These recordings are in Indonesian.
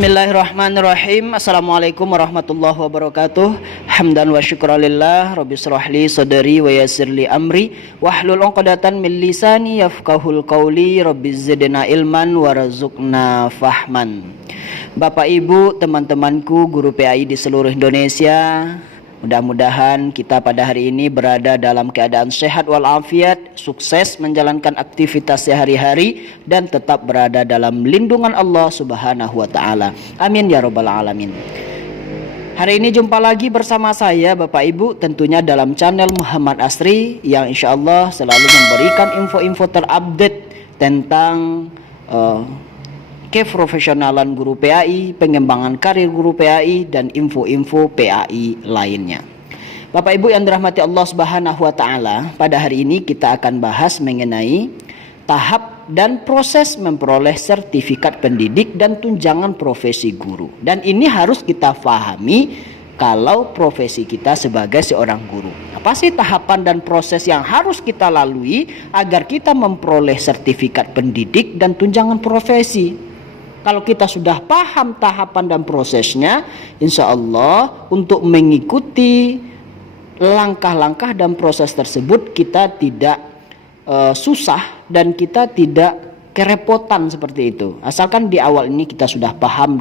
Bismillahirrahmanirrahim. Assalamualaikum warahmatullahi wabarakatuh. Hamdan wa syukralillah. Rabbi shrahli sadri wa yassirli amri wahlul 'uqdatam min lisani yafqahul qawli. Rabbi zidna ilman warzuqna fahman. Bapak Ibu, teman-temanku guru PAI di seluruh Indonesia, mudah-mudahan kita pada hari ini berada dalam keadaan sehat walafiat, sukses menjalankan aktivitas sehari-hari, dan tetap berada dalam lindungan Allah Subhanahu wa Ta'ala. Amin ya Rabbal 'Alamin. Hari ini jumpa lagi bersama saya Bapak Ibu, tentunya dalam channel Muhammad Asri, yang insya Allah selalu memberikan info-info terupdate tentang keprofesionalan guru PAI, pengembangan karir guru PAI, dan info-info PAI lainnya. Bapak Ibu yang dirahmati Allah Subhanahu wa Ta'ala, pada hari ini kita akan bahas mengenai tahap dan proses memperoleh sertifikat pendidik dan tunjangan profesi guru. Dan ini harus kita pahami kalau profesi kita sebagai seorang guru. Apa sih tahapan dan proses yang harus kita lalui agar kita memperoleh sertifikat pendidik dan tunjangan profesi? Kalau kita sudah paham tahapan dan prosesnya, insya Allah untuk mengikuti langkah-langkah dan proses tersebut kita tidak susah dan kita tidak kerepotan seperti itu. Asalkan di awal ini kita sudah paham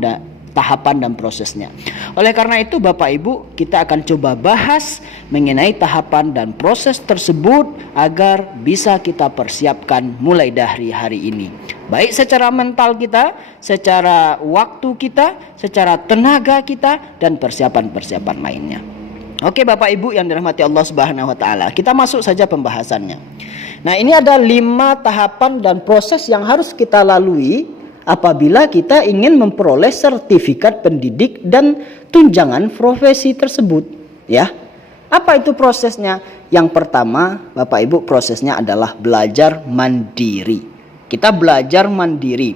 tahapan dan prosesnya. Oleh karena itu Bapak Ibu, kita akan coba bahas mengenai tahapan dan proses tersebut agar bisa kita persiapkan mulai dari hari ini. Baik secara mental kita, secara waktu kita, secara tenaga kita, dan persiapan-persiapan lainnya. Oke Bapak Ibu yang dirahmati Allah Subhanahu wa Ta'ala, kita masuk saja pembahasannya. Nah, ini ada 5 tahapan dan proses yang harus kita lalui apabila kita ingin memperoleh sertifikat pendidik dan tunjangan profesi tersebut, ya. Apa itu prosesnya? Yang pertama, Bapak Ibu, prosesnya adalah belajar mandiri. Kita belajar mandiri.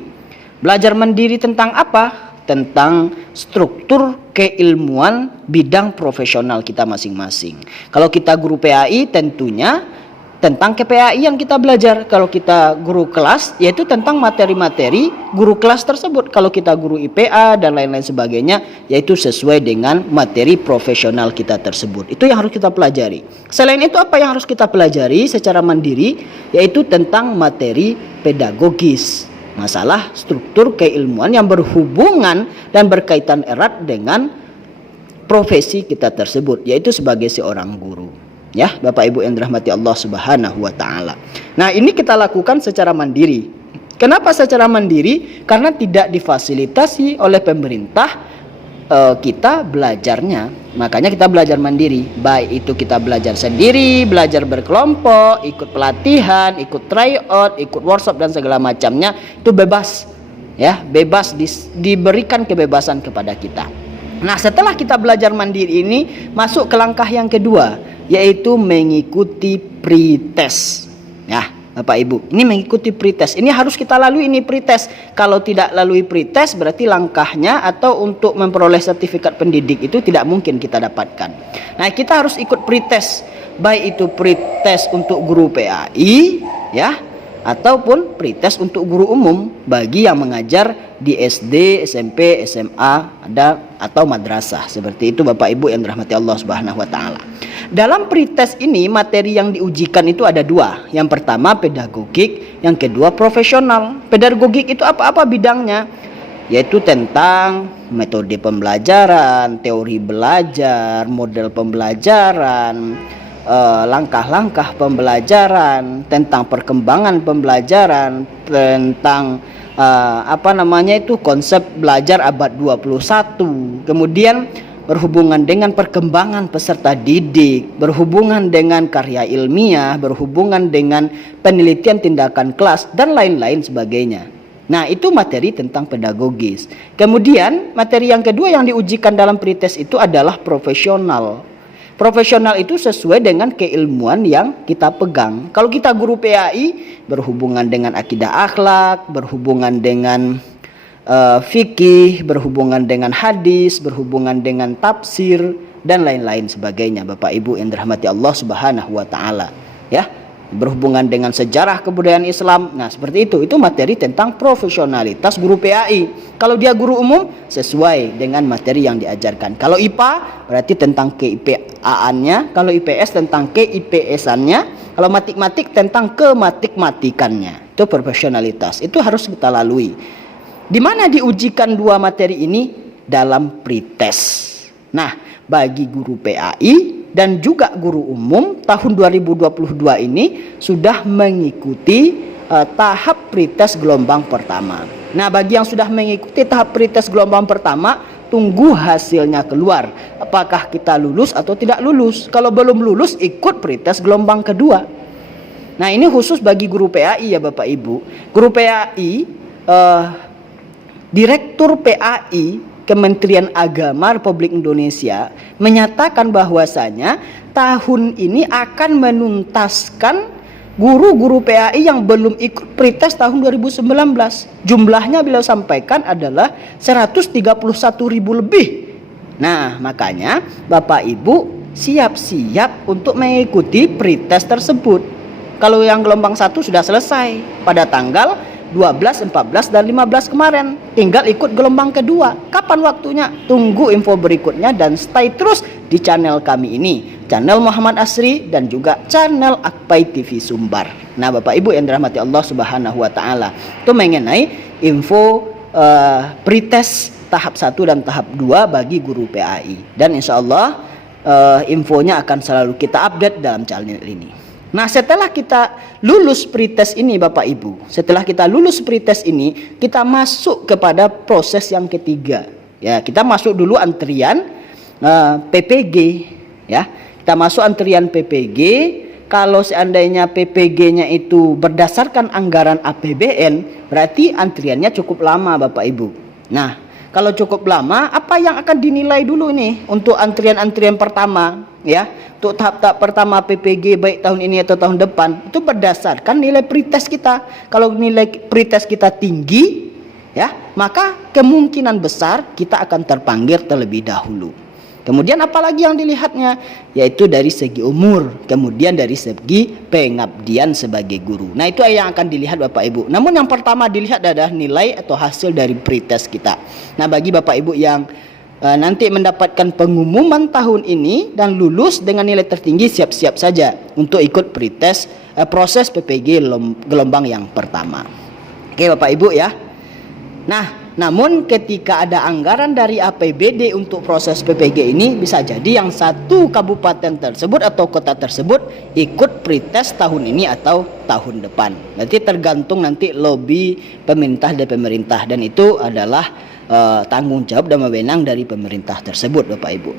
Belajar mandiri tentang apa? Tentang struktur keilmuan bidang profesional kita masing-masing. Kalau kita guru PAI, tentunya tentang KPAI yang kita belajar. Kalau kita guru kelas, yaitu tentang materi-materi guru kelas tersebut. Kalau kita guru IPA dan lain-lain sebagainya, yaitu sesuai dengan materi profesional kita tersebut. Itu yang harus kita pelajari. Selain itu, apa yang harus kita pelajari secara mandiri? Yaitu tentang materi pedagogis, masalah struktur keilmuan yang berhubungan dan berkaitan erat dengan profesi kita tersebut, yaitu sebagai seorang guru. Ya, Bapak Ibu yang dirahmati Allah Subhanahu wa Ta'ala. Nah, ini kita lakukan secara mandiri. Kenapa secara mandiri? Karena tidak difasilitasi oleh pemerintah kita belajarnya. Makanya kita belajar mandiri. Baik itu kita belajar sendiri, belajar berkelompok, ikut pelatihan, ikut tryout, ikut workshop dan segala macamnya, itu bebas. Ya, bebas, diberikan kebebasan kepada kita. Nah, setelah kita belajar mandiri ini, masuk ke langkah yang kedua, yaitu mengikuti pretest. Ya, Bapak Ibu, ini mengikuti pretest. Ini harus kita lalui ini pretest. Kalau tidak lalui pretest, berarti langkahnya atau untuk memperoleh sertifikat pendidik itu tidak mungkin kita dapatkan. Nah, kita harus ikut pretest. Baik itu pretest untuk guru PAI, ya, ataupun pretest untuk guru umum bagi yang mengajar di SD, SMP, SMA, atau madrasah. Seperti itu Bapak Ibu yang dirahmati Allah Subhanahu wa Ta'ala. Dalam pretest ini materi yang diujikan itu ada 2. Yang pertama pedagogik, yang kedua profesional. Pedagogik itu apa-apa bidangnya, yaitu tentang metode pembelajaran, teori belajar, model pembelajaran, langkah-langkah pembelajaran, tentang perkembangan pembelajaran, tentang konsep belajar abad 21. Kemudian berhubungan dengan perkembangan peserta didik, berhubungan dengan karya ilmiah, berhubungan dengan penelitian tindakan kelas, dan lain-lain sebagainya. Nah, itu materi tentang pedagogis. Kemudian materi yang kedua yang diujikan dalam pretest itu adalah profesional. Profesional itu sesuai dengan keilmuan yang kita pegang. Kalau kita guru PAI, berhubungan dengan akidah akhlak, berhubungan dengan fikih, berhubungan dengan hadis, berhubungan dengan tafsir, dan lain-lain sebagainya Bapak Ibu yang dirahmati Allah Subhanahu wa Ta'ala, ya. berhubungan dengan sejarah kebudayaan Islam. Nah, seperti itu. Itu materi tentang profesionalitas guru PAI. Kalau dia guru umum, sesuai dengan materi yang diajarkan. Kalau IPA, berarti tentang KIPA-annya. Kalau IPS, tentang KIPS-annya. Kalau matematik, tentang kematikmatikannya. Itu profesionalitas. Itu harus kita lalui. Di mana diujikan dua materi ini? Dalam pretest. Nah, bagi guru PAI dan juga guru umum tahun 2022 ini sudah mengikuti tahap pretest gelombang pertama. Nah, bagi yang sudah mengikuti tahap pretest gelombang pertama, tunggu hasilnya keluar. Apakah kita lulus atau tidak lulus? Kalau belum lulus, ikut pretest gelombang kedua. Nah, ini khusus bagi guru PAI ya Bapak Ibu. Guru PAI, Direktur PAI Kementerian Agama Republik Indonesia menyatakan bahwasanya tahun ini akan menuntaskan guru-guru PAI yang belum ikut pretest tahun 2019. Jumlahnya beliau sampaikan adalah 131.000 lebih. Nah, makanya Bapak Ibu siap-siap untuk mengikuti pretest tersebut. Kalau yang gelombang 1 sudah selesai pada tanggal 12, 14, dan 15 kemarin. Tinggal ikut gelombang kedua. Kapan waktunya? Tunggu info berikutnya dan stay terus di channel kami ini. Channel Muhammad Asri dan juga channel Akpai TV Sumbar. Nah, Bapak Ibu yang dirahmati Allah Subhanahu wa taala, itu mengenai info pretest tahap 1 dan tahap 2 bagi guru PAI. Dan insya Allah infonya akan selalu kita update dalam channel ini. Nah, setelah kita lulus pretest ini Bapak Ibu, setelah kita lulus pretest ini, kita masuk kepada proses yang ketiga. Ya, kita masuk dulu antrian PPG, ya. Kita masuk antrian PPG. Kalau seandainya PPG-nya itu berdasarkan anggaran APBN, berarti antriannya cukup lama Bapak Ibu. Nah, kalau cukup lama, apa yang akan dinilai dulu nih untuk antrian-antrian pertama, ya? Untuk tahap-tahap pertama PPG baik tahun ini atau tahun depan, itu berdasarkan nilai pretest kita. Kalau nilai pretest kita tinggi, ya, maka kemungkinan besar kita akan terpanggil terlebih dahulu. Kemudian apalagi yang dilihatnya, yaitu dari segi umur, kemudian dari segi pengabdian sebagai guru. Nah, itu yang akan dilihat Bapak Ibu. Namun yang pertama dilihat adalah nilai atau hasil dari pretest kita. Nah, bagi Bapak Ibu yang nanti mendapatkan pengumuman tahun ini dan lulus dengan nilai tertinggi, siap-siap saja untuk ikut pretest proses PPG gelombang yang pertama. Oke Bapak Ibu ya. Nah, namun ketika ada anggaran dari APBD untuk proses PPG ini, bisa jadi yang satu kabupaten tersebut atau kota tersebut ikut pretest tahun ini atau tahun depan. Nanti tergantung nanti lobby pemerintah dan pemerintah, dan itu adalah tanggung jawab dan wewenang dari pemerintah tersebut Bapak Ibu.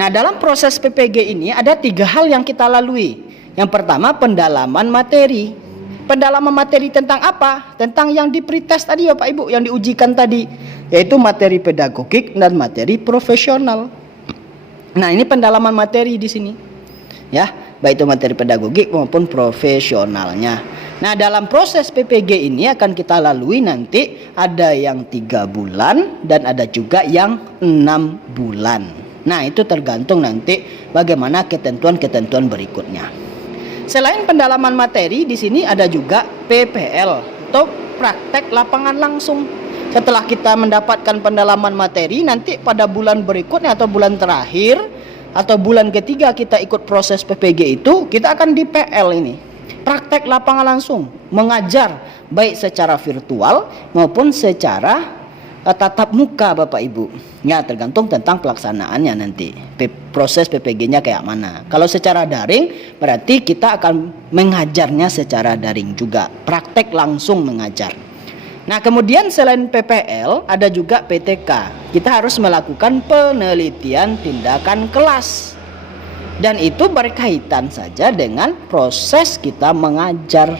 Nah, dalam proses PPG ini ada 3 hal yang kita lalui. Yang pertama, pendalaman materi. Pendalaman materi tentang apa? Tentang yang di pretest tadi Bapak Ibu, yang diujikan tadi, yaitu materi pedagogik dan materi profesional. Nah, ini pendalaman materi di sini, ya, baik itu materi pedagogik maupun profesionalnya. Nah, dalam proses PPG ini akan kita lalui nanti ada yang 3 bulan dan ada juga yang 6 bulan. Nah, itu tergantung nanti bagaimana ketentuan-ketentuan berikutnya. Selain pendalaman materi, di sini ada juga PPL atau praktek lapangan langsung. Setelah kita mendapatkan pendalaman materi, nanti pada bulan berikutnya atau bulan terakhir atau bulan ketiga kita ikut proses PPG itu, kita akan di PL ini. Praktek lapangan langsung, mengajar baik secara virtual maupun secara tatap muka Bapak Ibu. Ya, tergantung tentang pelaksanaannya nanti. Proses PPG-nya kayak mana. Kalau secara daring berarti kita akan mengajarnya secara daring juga. Praktek langsung mengajar. Nah, kemudian selain PPL ada juga PTK. Kita harus melakukan penelitian tindakan kelas. Dan itu berkaitan saja dengan proses kita mengajar,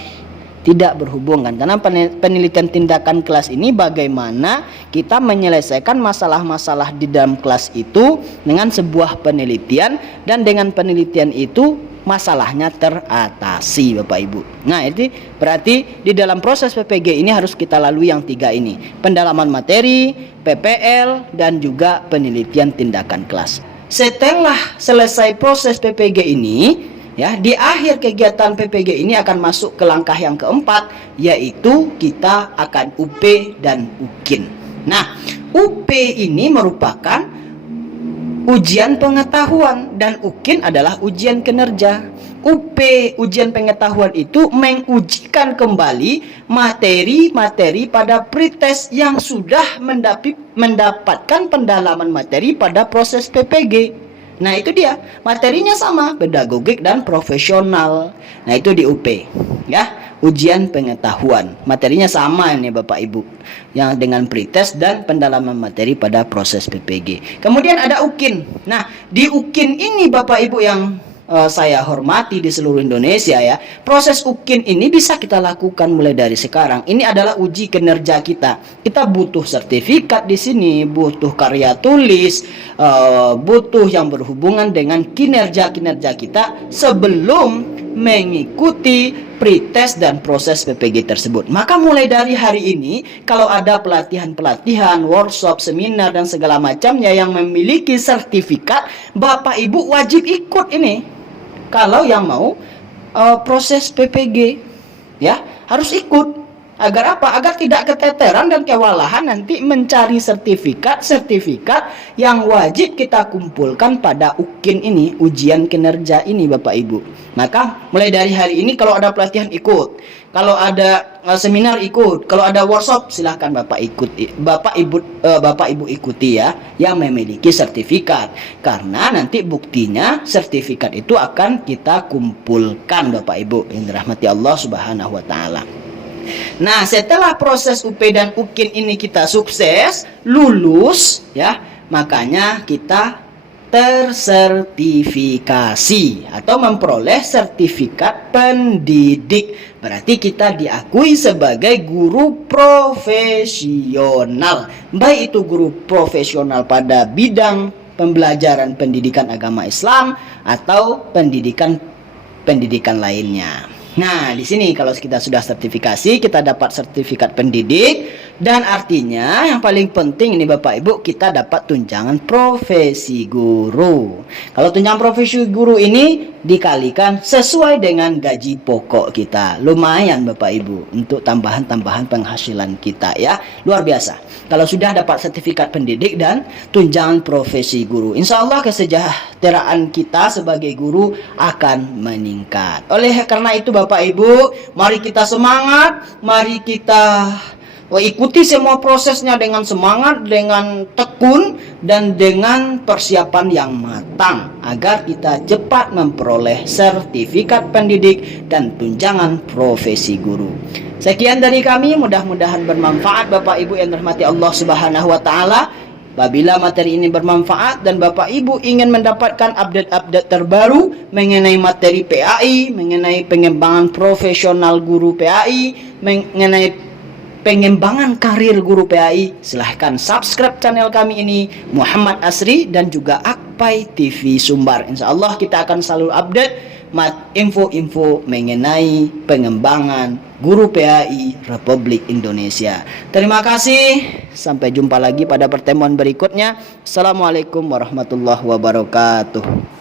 tidak berhubungan. Karena penelitian tindakan kelas ini bagaimana kita menyelesaikan masalah-masalah di dalam kelas itu dengan sebuah penelitian, dan dengan penelitian itu masalahnya teratasi Bapak Ibu. Nah, itu berarti di dalam proses PPG ini harus kita lalui yang 3 ini. Pendalaman materi, PPL, dan juga penelitian tindakan kelas. Setelah selesai proses PPG ini, Ya, di akhir kegiatan PPG ini akan masuk ke langkah yang keempat, yaitu kita akan UP dan UKIN. Nah, UP ini merupakan ujian pengetahuan dan UKIN adalah ujian kinerja. UP, ujian pengetahuan, itu mengujikan kembali materi-materi pada pretest yang sudah mendapatkan pendalaman materi pada proses PPG. Nah, itu dia, materinya sama, pedagogik dan profesional. Nah, itu di UP, ya, ujian pengetahuan. Materinya sama ini Bapak Ibu, yang dengan pretest dan pendalaman materi pada proses PPG. Kemudian ada UKIN. Nah, di UKIN ini Bapak Ibu yang saya hormati di seluruh Indonesia, ya, proses UKIN ini bisa kita lakukan mulai dari sekarang. Ini adalah uji kinerja kita. Kita butuh sertifikat di sini, butuh karya tulis, butuh yang berhubungan dengan kinerja-kinerja kita sebelum mengikuti pretest dan proses PPG tersebut. Maka mulai dari hari ini, kalau ada pelatihan-pelatihan, workshop, seminar dan segala macamnya yang memiliki sertifikat, Bapak Ibu wajib ikut ini. Kalau yang mau proses PPG, ya, harus ikut. Agar apa? Agar tidak keteteran dan kewalahan nanti mencari sertifikat yang wajib kita kumpulkan pada UKIN ini, ujian kinerja ini Bapak Ibu. Maka mulai dari hari ini kalau ada pelatihan ikut, kalau ada seminar ikut, kalau ada workshop silahkan Bapak Ibu ikuti, ya, yang memiliki sertifikat. Karena nanti buktinya sertifikat itu akan kita kumpulkan Bapak Ibu yang dirahmati Allah Subhanahu wa taala. Nah, setelah proses UP dan UKIN ini kita sukses, lulus, ya, makanya kita tersertifikasi atau memperoleh sertifikat pendidik. Berarti kita diakui sebagai guru profesional. Baik itu guru profesional pada bidang pembelajaran pendidikan agama Islam atau pendidikan lainnya. Nah, di sini kalau kita sudah sertifikasi, kita dapat sertifikat pendidik, dan artinya yang paling penting ini Bapak Ibu, kita dapat tunjangan profesi guru. Kalau tunjangan profesi guru ini dikalikan sesuai dengan gaji pokok kita. Lumayan Bapak Ibu untuk tambahan-tambahan penghasilan kita, ya. Luar biasa. Kalau sudah dapat sertifikat pendidik dan tunjangan profesi guru, insya Allah kesejahteraan kita sebagai guru akan meningkat. Oleh karena itu Bapak Ibu, mari kita semangat, mari kita ikuti semua prosesnya dengan semangat, dengan tekun, dan dengan persiapan yang matang agar kita cepat memperoleh sertifikat pendidik dan tunjangan profesi guru. Sekian dari kami, mudah-mudahan bermanfaat Bapak Ibu yang dirahmati Allah Subhanahu wa taala. Apabila materi ini bermanfaat dan Bapak Ibu ingin mendapatkan update-update terbaru mengenai materi PAI, mengenai pengembangan profesional guru PAI, mengenai pengembangan karir guru PAI, silahkan subscribe channel kami ini, Muhammad Asri dan juga Akpai TV Sumbar. Insya Allah kita akan selalu update info-info mengenai pengembangan guru PAI Republik Indonesia. Terima kasih, sampai jumpa lagi pada pertemuan berikutnya. Assalamualaikum warahmatullahi wabarakatuh.